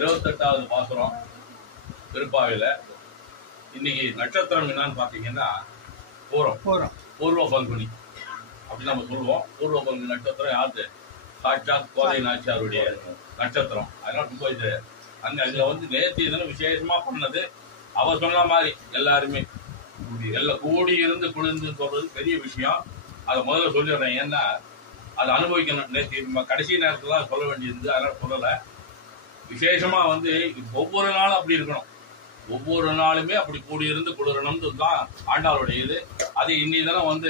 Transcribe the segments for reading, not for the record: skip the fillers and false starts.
28வது பாசுரம் திருப்பாவையில. இன்னைக்கு நட்சத்திரம் என்னன்னு பாத்தீங்கன்னா பூர்வ பங்குனி அப்படி நம்ம சொல்லுவோம். பூர்வ பங்குனி நட்சத்திரம் யாரு? சாட்சாத் கோதை நாச்சியாருடைய நட்சத்திரம். அதனால ரொம்ப இது அதுல நேற்று இதெல்லாம் விசேஷமா பண்ணது. அவர் சொன்ன மாதிரி எல்லாருமே எல்லாம் கூடி இருந்து குளிர்ந்து சொல்றது பெரிய விஷயம். அதை முதல்ல சொல்லிடுறேன். ஏன்னா அதை அனுபவிக்கணும். நேற்று கடைசி நேரத்துல தான் சொல்ல வேண்டியது, அதனால சொல்லலை. விசேஷமா ஒவ்வொரு நாளும் அப்படி இருக்கணும். ஒவ்வொரு நாளுமே அப்படி கூடியிருந்து குளிரணும்னு தான் ஆண்டாளுடைய இது. அது இன்னி தினம்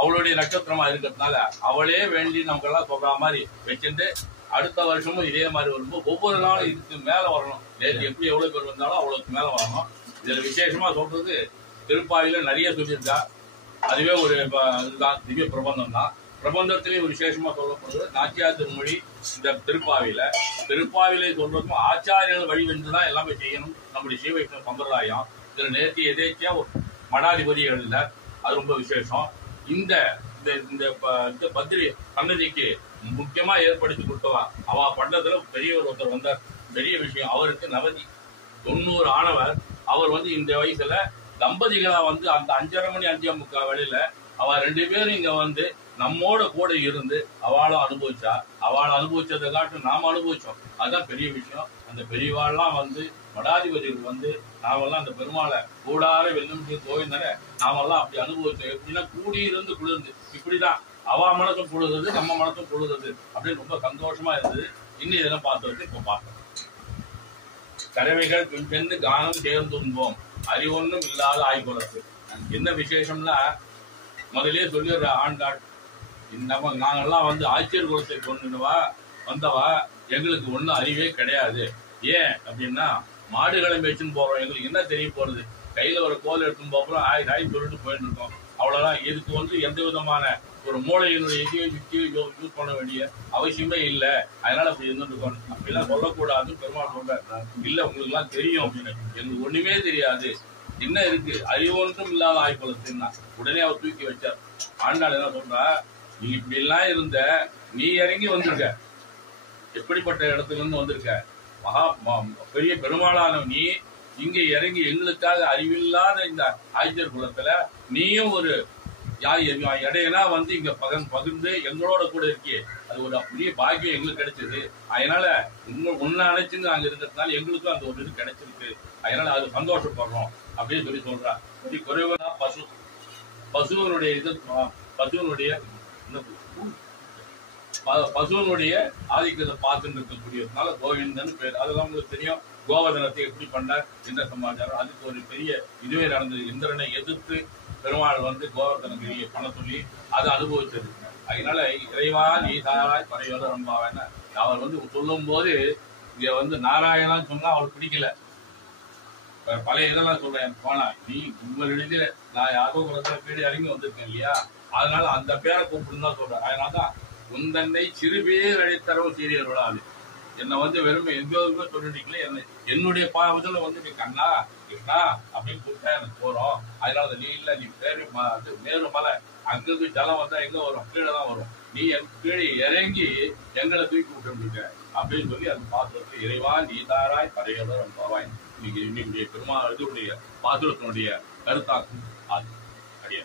அவளுடைய நட்சத்திரமா இருக்கிறதுனால அவளே வேண்டி நமக்கெல்லாம் சொல்ற மாதிரி வச்சுட்டு அடுத்த வருஷமும் இதே மாதிரி வரும்போது ஒவ்வொரு நாளும் இதுக்கு மேல வரணும். நேற்று எப்படி எவ்வளவு பேர் வந்தாலும் அவ்வளவுக்கு மேல வரணும். இதுல விசேஷமா சொல்றது திருப்பாவில நிறைய சொல்லியிருக்கா. அதுவே ஒரு இதுதான், திவ்ய பிரபந்தம் தான். பிரபந்தத்திலே ஒரு விசேஷமா சொல்லப்படுறது நாச்சியார் திருமொழி. இந்த திருப்பாவிலே சொல்றதும் ஆச்சாரியர்கள் வழி வென்றுதான் எல்லாமே செய்யணும். நம்முடைய ஸ்ரீ வைஷ்ணவ சம்பிரதாயம். இதுல நேர்த்தி எதேச்சியா மடாதிபதிகள் இல்ல, அது ரொம்ப விசேஷம். இந்த பத்திரி சன்னதிக்கு முக்கியமா ஏற்படுத்தி கொடுத்தவா அவ பண்ணதுல பெரியவர் ஒருத்தர் வந்தார். பெரிய விஷயம். அவருக்கு 90 ஆனவர். அவர் இந்த வயசுல தம்பதிகளா அந்த 5:30 மணி 5:45 வேளையில அவ 2 பேரும் இங்க நம்மோட கூட இருந்து அவளும் அனுபவிச்சா. அவளை அனுபவிச்சதை காட்டு நாம அனுபவிச்சோம். அதுதான் பெரிய விஷயம். அந்த பெரியவாள்லாம் மடாதிபதிகள் நாமெல்லாம் அந்த பெருமாளை கூடார வெல்லும் கோவிந்தனை நாமெல்லாம் அப்படி அனுபவிச்சோம். எப்படின்னா கூடியிருந்து குளிர்ந்து இப்படிதான் அவ மனசும் குளிர்றது, நம்ம மனசும் குளிர்றது அப்படின்னு ரொம்ப சந்தோஷமா இருந்தது. இன்னும் இதெல்லாம் பார்த்து இப்ப பார்க்கணும். கறவைகள் பின்பென்று கானம் சேர்ந்தும்போம் அறிவொன்னும் இல்லாத ஆய்குலத்து. என்ன விசேஷம்னா முதலே சொல்லிடுற ஆண்டாள், நாங்கெல்லாம் ஆட்சியர் குலத்தை கொண்டுவா வந்தவா, எங்களுக்கு ஒன்னும் அறிவே கிடையாது. ஏன் அப்படின்னா மாடுகளை மேய்ச்சுன்னு போறோம். எங்களுக்கு என்ன தெரிய போறது? கையில ஒரு கோல் எடுத்துன்னு போறோம், ஆய் சொல்லிட்டு போயிட்டு இருக்கோம். அவ்வளவுதான். இதுக்கு எந்த விதமான ஒரு மூளையினுடைய யூஸ் பண்ண வேண்டிய அவசியமே இல்லை. அதனால அப்படி இருந்துருக்கோம். அப்படிலாம் சொல்லக்கூடாதுன்னு பெருமாள் சொல்ற. இல்ல உங்களுக்கு எல்லாம் தெரியும் அப்படின்னு. எங்களுக்கு ஒண்ணுமே தெரியாது. என்ன இருக்கு? அறிவொன்றும் இல்லாத ஆய்குலத்துன்னா உடனே அவர் தூக்கி வச்சார். ஆண்டாள் என்ன சொல்றா, நீ இப்படி எல்லாம் இருந்த, நீ இறங்கி வந்திருக்க. எப்படிப்பட்ட இடத்துல இருந்து வந்திருக்க? பெரிய பெருமாளான நீ இங்க இறங்கி எங்களுக்காக அறிவில்லாத இந்த ஆய்ச்சர் குலத்துல நீயும் ஒரு இடையனா இங்க பகிர்ந்து எங்களோட கூட இருக்கே. அது ஒரு பெரிய பாக்கியம் எங்களுக்கு கிடைச்சது. அதனால உன்னை அழைச்சுன்னு அங்க இருக்கிறதுனால எங்களுக்கும் அந்த ஒரு இது கிடைச்சிருக்கு. அதனால அது சந்தோஷப்படுறோம் அப்படின்னு சொல்றா. குறைவா பசுவனுடைய ஆதிக்கத்தை பார்த்துட்டு இருக்கக்கூடியதுனால கோவிந்தன் பேர். அதெல்லாம் உங்களுக்கு தெரியும். கோவர்தனத்தை எப்படி பண்ணார், என்ன சமாச்சாரம். அதுக்கு ஒரு பெரிய இதுவே நடந்தது. இந்திரனை எதிர்த்து பெருமாள் கோவர்தனகிரியை பண்ண சொல்லி அதை அனுபவிச்சது. அதனால இறைவா நீதாராய் பறையோட ரொம்பாவேன்னு அவர் சொல்லும் போது இங்க நாராயணான்னு சொன்னா அவளுக்கு பிடிக்கல. பழைய இதெல்லாம் சொல்றேன். போனா நீ உங்களிடத்துல நான் யாரோ கீழே இறங்கி வந்திருக்கேன் இல்லையா, அதனால அந்த பேரை கூப்பிடுன்னு தான் சொல்றேன். அதனாலதான் உந்தன்னை சிறு பேர் அழைத்தரவு சீரியர்களாது என்னை வெறும் எங்கேயுமே சொல்லிட்டீங்களே. என்னுடைய பாவத்துல நீ கண்ணா கிருஷ்ணா அப்படின்னு கூப்பிட்டா எனக்கு போறோம். அதனால நீ இல்ல, நீ பேரு மேரு மலை, அங்கிருந்து ஜலம் வந்தா எங்க வரும்? கீழே தான் வரும். நீ கீழே இறங்கி எங்களை தூக்கி விட்டு அப்படின்னு சொல்லி அந்த பாத்திரத்தை இறைவா நீதாராய் பறையோட ரொம்பவாய் இன்னைக்கு பெருமாள் இதுடைய பாத்திரத்தினுடைய கருத்தாக்கும் அது அடிய